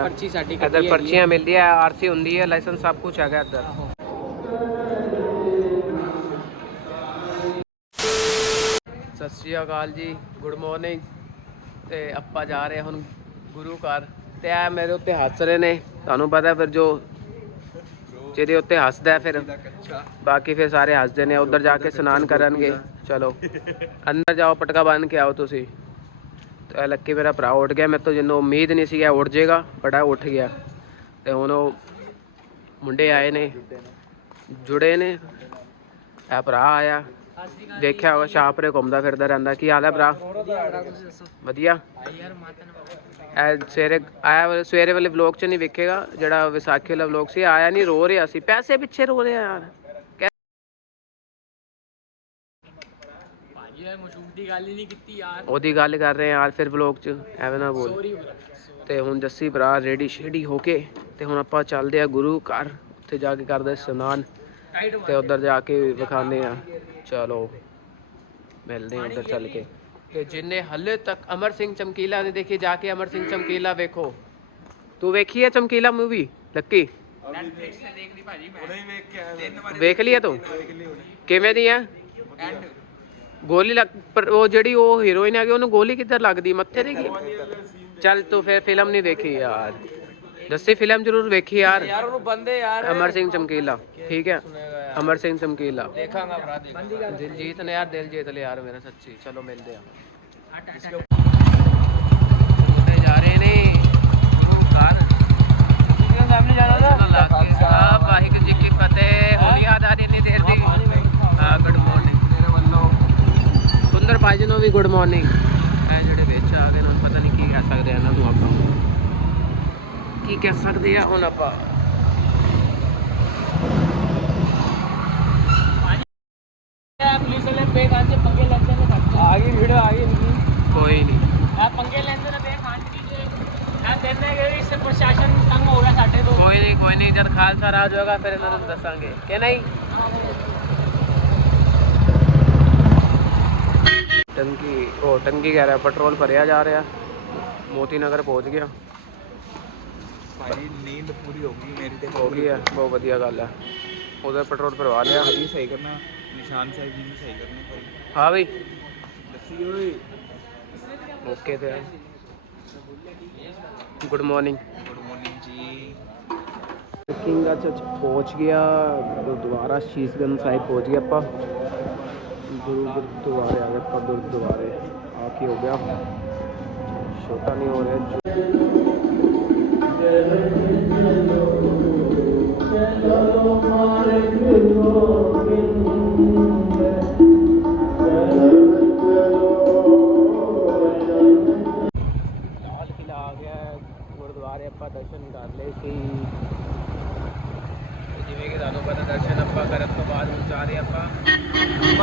ਆ ਪਰਚੀ ਸਾਡੀ ਇੱਧਰ ਕੱਟੀ ਪਰਚੀਆਂ ਮਿਲਦੀਆਂ ਆਰਸੀ ਹੁੰਦੀ ਹੈ ਲਾਇਸੈਂਸ ਸਭ ਕੁਝ ਹੈਗਾ ਇੱਧਰ। ਸਤਿ ਸ਼੍ਰੀ ਅਕਾਲ ਜੀ ਗੁੱਡ ਮਾਰਨਿੰਗ। ਤੇ ਆਪਾਂ ਜਾ ਰਹੇ ਹਾਂ ਹੁਣ ਗੁਰੂ ਘਰ। ਤੇ ਆ ਮੇਰੇ ਉੱਤੇ ਹੱਸ ਰਹੇ ਨੇ। ਤੁਹਾਨੂੰ ਪਤਾ ਫਿਰ ਜੋ ਜਿਹਦੇ ਉੱਤੇ ਹੱਸਦਾ ਹੈ ਫਿਰ ਬਾਕੀ ਫਿਰ ਸਾਰੇ ਹੱਸਦੇ ਨੇ। ਉਧਰ ਜਾ ਕੇ ਇਸ਼ਨਾਨ ਕਰਨਗੇ। ਚਲੋ। ਅੰਦਰ ਜਾਓ ਪਟਕਾ ਬੰਨ ਕੇ ਆਓ ਤੁਸੀਂ। ਲੱਕੀ ਮੇਰਾ ਭਰਾ ਉੱਠ ਗਿਆ। ਮੇਰੇ ਤੋਂ ਜਿੰਨੂੰ ਉਮੀਦ ਨਹੀਂ ਸੀ ਉੱਠ ਜਾਏਗਾ, ਬੜਾ ਉੱਠ ਗਿਆ। ਤੇ ਹੁਣ ਉਹ ਮੁੰਡੇ ਆਏ ਨੇ, ਜੁੜੇ ਨੇ। ਇਹ ਭਰਾ ਆਇਆ। ਦੇਖਿਆ ਹੋਗਾ ਸ਼ਾਹਪੁਰੇ ਘੁੰਮਦਾ ਫਿਰਦਾ ਰਹਿੰਦਾ। ਕੀ ਹਾਲ ਹੈ ਭਰਾ? ਵਧੀਆ। ਯਾਰ ਇਹ ਸਵੇਰੇ ਆਇਆ ਵਾਲੇ- ਸਵੇਰੇ ਵਾਲੇ ਵਲੌਗ ਚ ਨਹੀਂ ਵੇਖੇਗਾ, ਜਿਹੜਾ ਵਿਸਾਖੀ ਵਾਲਾ ਵਲੌਗ ਸੀ, ਆਇਆ ਨਹੀਂ, ਰੋ ਰਿਹਾ ਸੀ। ਪੈਸੇ ਪਿੱਛੇ ਰੋ ਰਿਹਾ ਯਾਰ ਭਾਜੀ ਯਾਰ ਮਸ਼ਹੂਰ ਦੀ ਗੱਲ ਹੀ ਨਹੀਂ ਕੀਤੀ ਯਾਰ। ਉਹਦੀ ਗੱਲ ਕਰ ਰਹੇ ਯਾਰ ਫਿਰ ਵਲੌਗ ਚ ਐਵੇਂ ਨਾ ਬੋਲ। ਸੋਰੀ ਤੇ ਹੁਣ ਜੱਸੀ ਭਰਾ ਰੈਡੀ ਸ਼ੇਡੀ ਹੋ ਕੇ ਤੇ ਹੁਣ ਆਪਾਂ ਚੱਲਦੇ ਆ ਗੁਰੂ ਘਰ ਉੱਥੇ ਜਾ ਕੇ ਕਰਦੇ ਇਸ਼ਨਾਨ ਟਾਈਟ ਤੇ ਉਧਰ ਜਾ ਕੇ ਵਿਖਾਉਂਦੇ ਆ ਚਲੋ ਮਿਲਦੇ ਆ ਉਧਰ ਚੱਲ ਕੇ। ਤੇ ਜਿੰਨੇ ਹੱਲੇ ਤੱਕ ਅਮਰ ਸਿੰਘ ਚਮਕੀਲਾ ਨੇ ਦੇਖੀ ਜਾ ਕੇ ਅਮਰ ਸਿੰਘ ਚਮਕੀਲਾ ਵੇਖੋ। ਤੂੰ ਵੇਖੀ ਹੈ ਚਮਕੀਲਾ ਮੂਵੀ ਲੱਕੀ? ਨੈਟਫਲਿਕਸ ਤੇ ਦੇਖਦੀ ਭਾਜੀ ਮੈਂ। ਵੇਖ ਲਿਆ ਤੂੰ? ਕਿਵੇਂ ਦੀ ਹੈ? ਗੋਲੀ ਲੱਗ ਪਰ ਉਹ ਜਿਹੜੀ ਉਹ ਹੀਰੋਇਨ ਹੈਗੀ ਉਹਨੂੰ ਗੋਲੀ ਕਿੱਧਰ ਲੱਗਦੀ? ਮੱਥੇ ਤੇ ਕੀ? ਚੱਲ ਤੂੰ ਫਿਰ ਫਿਲਮ ਨਹੀਂ ਵੇਖੀ ਯਾਰ। ਦੱਸੀ ਫਿਲਮ ਜ਼ਰੂਰ ਵੇਖੀ ਯਾਰ। ਯਾਰ ਉਹਨੂੰ ਬੰਦੇ ਯਾਰ। ਅਮਰ ਸਿੰਘ ਚਮਕੀਲਾ ਠੀਕ ਹੈ? ਅਮਰ ਸਿੰਘ ਚਮਕੀਲਾ। ਦੇਖਾਂਗਾ ਭਰਾ ਦੇਖ ਦਿਲਜੀਤ ਨੇ ਯਾਰ ਦਿਲ ਜੀਤ ਲਿਆ ਯਾਰ ਮੇਰਾ ਸੱਚੀ। ਚਲੋ ਮਿਲਦੇ ਆ ਉੱਤੇ ਜਾ ਰਹੇ ਨੇ ਉਹ ਘਰ ਸਾਹਮਣੇ ਜਾਣਾ ਆ ਵਾਹਿਗੁਰੂ ਜੀ ਕੀ ਫਤਿਹ ਹੋਣੀ ਯਾਦ ਆ ਰਹੀ ਇੰਨੀ ਦੇਰ ਦੀ ਹਾਂ ਗੁੱਡ ਮਾਰਨਿੰਗ ਮੇਰੇ ਵੱਲੋਂ ਸੁੰਦਰ ਭਾਜੀ ਨੂੰ ਵੀ ਗੁੱਡ ਮਾਰਨਿੰਗ ਇਹ ਜਿਹੜੇ ਵਿੱਚ ਆ ਗਏ ਨੇ ਪਤਾ ਨਹੀਂ ਕੀ ਕਹਿ ਸਕਦੇ ਆ ਇਹਨਾਂ ਨੂੰ ਆਪਾਂ। ਕੀ ਕਹਿ ਸਕਦੇ ਆ ਹੁਣ ਆਪਾਂ? ਆ ਗਈ ਵੀਡੀਓ ਆ ਗਈ ਕੋਈ ਨਹੀਂ ਆ ਪੰਗੇ ਲੈਂਦੇ ਨੇ ਚ ਜੀ ਆ ਦਿੰਦੇ ਕਿ ਇਸ ਪ੍ਰਸ਼ਾਸਨ ਤੰਗ ਹੋ ਗਿਆ ਸਾਡੇ ਤੋਂ। ਕੋਈ ਨਹੀਂ ਕੋਈ ਨਹੀਂ ਜਦ ਖਾਲਸਾ ਰਾਜ ਹੋਗਾ ਫਿਰ ਇਹਨਾਂ ਨੂੰ ਦੱਸਾਂਗੇ। ਕਿ ਨਹੀਂ? ਟੰਕੀ ਉਹ ਟੰਕੀ ਕਹਿ ਰਿਹਾ ਪੈਟਰੋਲ ਭਰਿਆ ਜਾ ਰਿਹਾ। ਮੋਤੀ ਨਗਰ ਪਹੁੰਚ ਗਿਆ। ਭਾਈ ਨੀਂਦ ਪੂਰੀ ਹੋ ਗਈ ਮੇਰੀ ਤੇ ਹੋ ਗਈ ਹੈ ਬਹੁਤ ਵਧੀਆ ਗੱਲ ਹੈ। ਉਧਰ ਪੈਟਰੋਲ ਭਰਵਾ ਲਿਆ। ਜੀ ਸਹੀ ਕਰਨਾ। ਨਿਸ਼ਾਨ ਸਾਹਿਬ ਜੀ ਨੂੰ ਸਹੀ ਕਰਨਾ ਭਾਈ। ਹਾਂ ਬਈ। ਦੱਸੀ ਓਏ। ਓਕੇ ਤੇ ਗੁੱਡ ਮਾਰਨਿੰਗ ਗੁੱਡ ਮਾਰਨਿੰਗ ਜੀ। ਕਿੰਗਾ ਚਰਚ ਪਹੁੰਚ ਗਿਆ। ਗੁਰਦੁਆਰਾ ਸ਼ੀਸ਼ਗੰਜ ਸਾਹਿਬ ਪਹੁੰਚ ਗਏ ਆਪਾਂ। ਗੁਰੂ ਗੁਰਦੁਆਰੇ ਆ ਗਏ ਆਪਾਂ ਗੁਰਦੁਆਰੇ ਆ ਕੇ ਹੋ ਗਿਆ ਛੋਟਾ ਨਹੀਂ ਹੋ ਰਿਹਾ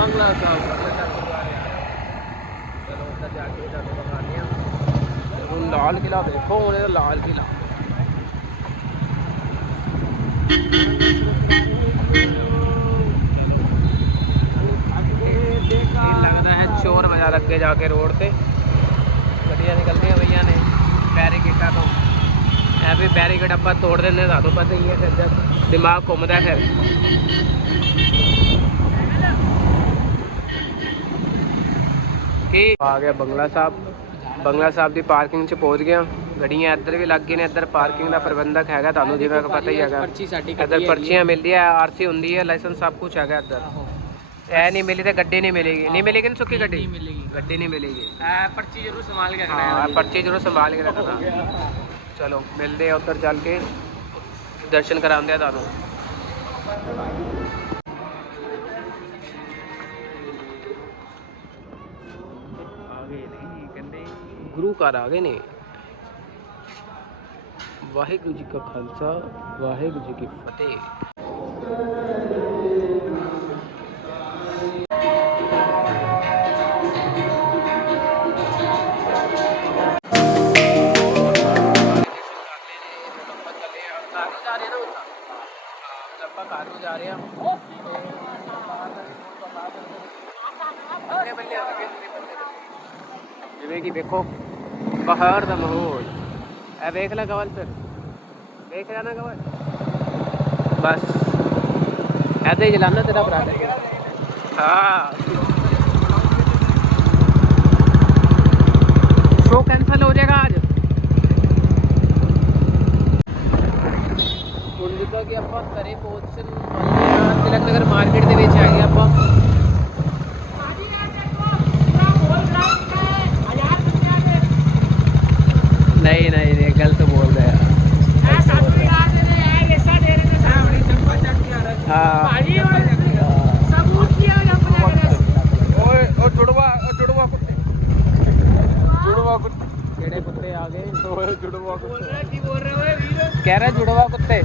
ਬੰਗਲਾ ਸਾਹਿਬ ਚਲੋ ਉੱਧਰ ਜਾ ਕੇ ਤੁਹਾਨੂੰ ਦਿਖਾਉਂਦੇ ਹਾਂ। ਹੁਣ ਲਾਲ ਕਿਲਾ ਦੇਖੋ ਹੁਣ ਇਹ ਲਾਲ ਕਿਲਾ ਲੱਗਦਾ ਹੈ ਚੋਰ ਬਾਜ਼ਾਰ ਅੱਗੇ ਜਾ ਕੇ ਰੋਡ ਤੇ। ਗੱਡੀਆਂ ਨਿਕਲਦੀਆਂ ਪਈਆਂ ਨੇ ਬੈਰੀਕੇਟਾਂ ਤੋਂ। ਐ ਵੀ ਬੈਰੀਕੇਡ ਆਪਾਂ ਤੋੜ ਦਿੰਦੇ ਹਾਂ, ਤੁਹਾਨੂੰ ਪਤਾ ਹੀ ਹੈ ਫਿਰ ਦਿਮਾਗ ਘੁੰਮਦਾ ਫਿਰ। ਕੀ ਆ ਗਿਆ ਬੰਗਲਾ ਸਾਹਿਬ। ਬੰਗਲਾ ਸਾਹਿਬ ਦੀ ਪਾਰਕਿੰਗ 'ਚ ਪਹੁੰਚ ਗਿਆ। ਗੱਡੀਆਂ ਇੱਧਰ ਵੀ ਲੱਗ ਗਈਆਂ ਨੇ ਇੱਧਰ ਪਾਰਕਿੰਗ ਦਾ ਪ੍ਰਬੰਧਕ ਹੈਗਾ ਤੁਹਾਨੂੰ ਜਿਵੇਂ ਕਿ ਪਤਾ ਹੀ ਹੈਗਾ। ਪਰਚੀ ਸਾਡੀ ਇੱਧਰ ਪਰਚੀਆਂ ਮਿਲਦੀਆਂ ਆਰਸੀ ਹੁੰਦੀ ਹੈ ਲਾਇਸੈਂਸ ਸਭ ਕੁਝ ਹੈਗਾ ਇੱਧਰ। ਐ ਨਹੀਂ ਮਿਲੀ ਤੇ ਗੱਡੀ ਨਹੀਂ ਮਿਲੇਗੀ। ਨਹੀਂ ਮਿਲੇਗੀ ਨਾ ਸੁੱਕੀ ਗੱਡੀ? ਨਹੀਂ ਮਿਲੇਗੀ। ਗੱਡੀ ਨਹੀਂ ਮਿਲੇਗੀ। ਆ ਪਰਚੀ ਜ਼ਰੂਰ ਸੰਭਾਲ ਕੇ ਰੱਖਣਾ ਹਾਂ ਹੈ। ਪਰਚੀ ਜ਼ਰੂਰ ਸੰਭਾਲ ਕੇ ਰੱਖਣਾ। ਚਲੋ ਮਿਲਦੇ ਆ ਉੱਧਰ ਚੱਲ ਕੇ। ਦਰਸ਼ਨ ਕਰਾਉਂਦੇ ਆ ਤੁਹਾਨੂੰ। ਗੁਰੂ ਘਰ ਆ ਗਏ ਨੇ ਵਾਹਿਗੁਰੂ ਜੀ ਕਾ ਖਾਲਸਾ ਵਾਹਿਗੁਰੂ ਜੀ ਕੀ ਫਤਿਹ ਆਪਾਂ ਘਰ ਨੂੰ ਜਾ ਰਹੇ ਹਾਂ ਅੱਗੇ ਬੱਲੇ ਅੱਗੇ ਜਿਵੇਂ ਕਿ ਦੇਖੋ ਪਹਾੜ ਦਾ ਮਾਹੌਲ ਇਹ ਵੇਖ ਲੈ ਗਵਲ ਫਿਰ ਦੇਖ ਰਿਹਾ ਨਾ ਕਵਰ ਬਸ ਐਦਾਂ ਹੀ ਚਲਾਉਂਦਾ ਤੇਰਾ ਭਰਾ ਹਾਂ ਕਹਿ ਰਿਹਾ ਜੁੜਵਾ ਕੁੱਤੇ।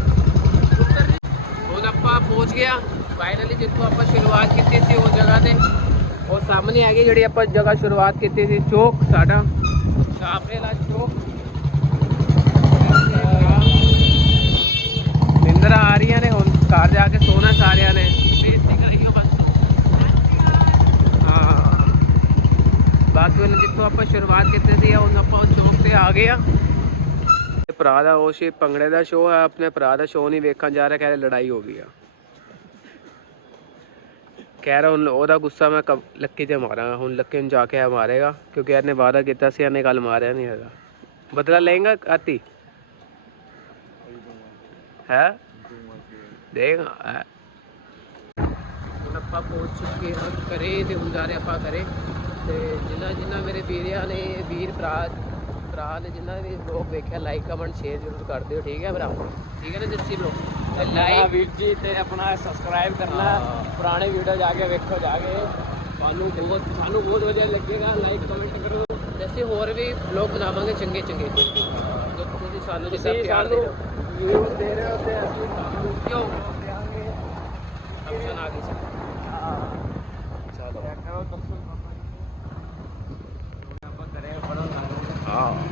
ਹੁਣ ਆਪਾਂ ਪਹੁੰਚ ਗਿਆ ਫਾਈਨਲੀ ਜਿੱਥੋਂ ਆਪਾਂ ਸ਼ੁਰੂਆਤ ਕੀਤੀ ਸੀ ਉਸ ਜਗ੍ਹਾ ਤੇ। ਉਹ ਸਾਹਮਣੇ ਆ ਗਈ ਜਿਹੜੀ ਆਪਾਂ ਜਗ੍ਹਾ ਸ਼ੁਰੂਆਤ ਕੀਤੀ ਸੀ, ਚੌਕ ਸਾਡਾ। ਸਾਹਮਣੇ ਵਾਲਾ ਚੌਕ। ਨਿੰਦਰਾ ਆ ਰਹੀਆਂ ਨੇ ਹੁਣ, ਘਰ ਜਾ ਕੇ ਸੋਣਾ ਸਾਰਿਆਂ ਨੇ। ਬਾਕੀ ਉਹਨੇ ਜਿੱਥੋਂ ਆਪਾਂ ਸ਼ੁਰੂਆਤ ਕੀਤੀ ਸੀ, ਹੁਣ ਆਪਾਂ ਉਹ ਚੌਕ ਤੇ ਆ ਗਏ ਆ। ਭਰਾ ਦਾ ਉਹ ਸੀ ਭੰਗੜੇ ਦਾ ਸ਼ੋਅ ਹੈ, ਆਪਣੇ ਭਰਾ ਦਾ ਸ਼ੋਅ ਨਹੀਂ ਵੇਖਣ ਜਾ ਰਿਹਾ, ਕਹਿ ਰਿਹਾ ਲੜਾਈ ਹੋ ਗਈ ਆ। ਕਹਿ ਰਿਹਾ ਹੁਣ ਉਹਦਾ ਗੁੱਸਾ ਮੈਂ ਲੱਕੀ ਤੇ ਮਾਰਾਂਗਾ, ਹੁਣ ਲੱਕੀ ਨੂੰ ਜਾ ਕੇ ਮਾਰੇਗਾ, ਕਿਉਂਕਿ ਇਹਨੇ ਵਾਅਦਾ ਕੀਤਾ ਸੀ, ਇਹਨੇ ਕੱਲ ਮਾਰਿਆ ਨਹੀਂ ਹੈਗਾ। ਬਦਲਾ ਲਏਗਾ ਆਤੀ? ਹੈ? ਦੇਖ ਹੁਣ ਆਪਾਂ ਪਹੁੰਚ ਚੁੱਕੇ ਹਾਂ ਘਰੇ ਤੇ ਹੁਣ ਜਾ ਰਹੇ ਆਪਾਂ ਕਰੇ ਤੇ ਜਿੰਨਾ ਜਿੰਨਾ ਮੇਰੇ ਵੀਰਿਆਂ ਨੇ, ਵੀਰ ਭਰਾ ਭਰਾ ਨੇ ਜਿੰਨਾ ਵੀ ਲੋਕ ਵੇਖਿਆ ਲਾਈਕ ਕਮੈਂਟ ਸ਼ੇਅਰ ਜ਼ਰੂਰ ਕਰ ਦਿਓ ਠੀਕ ਹੈ ਭਰਾ? ਠੀਕ ਹੈ ਨਾ ਜੱਸੀ ਬ్రో ਤੇ ਲਾਈਕ ਵੀਰ ਜੀ ਤੇ ਆਪਣਾ ਸਬਸਕ੍ਰਾਈਬ ਕਰਨਾ। ਪੁਰਾਣੇ ਵੀਡੀਓ ਜਾ ਕੇ ਵੇਖੋ ਜਾ ਕੇ। ਸਾਨੂੰ ਬਹੁਤ ਸਾਨੂੰ ਬਹੁਤ ਵਧੀਆ ਲੱਗੇਗਾ ਲਾਈਕ ਕਮੈਂਟ ਕਰੋ। ਜੱਸੀ ਹੋਰ ਵੀ ਵਲੌਗ ਬਣਾਵਾਂਗੇ ਚੰਗੇ ਚੰਗੇ। ਜੋ ਤੁਸੀਂ ਸਾਨੂੰ ਜਿੱਦਾਂ ਪਿਆਰ ਦੇ ਵਿਊਜ਼ ਦੇ ਰਹੇ ਹੋ ਤੇ ਅਸੀਂ ਤੁਹਾਨੂੰ ਕਿਉਂ? ਦਿਆਂਗੇ। ਆਪਸ਼ਨ ਆ ਗਈ ਸੀ। ਚਲੋ। ਆਪਾਂ ਕਰੇ ਪੜਨ ਲੱਗ ਹਾਂ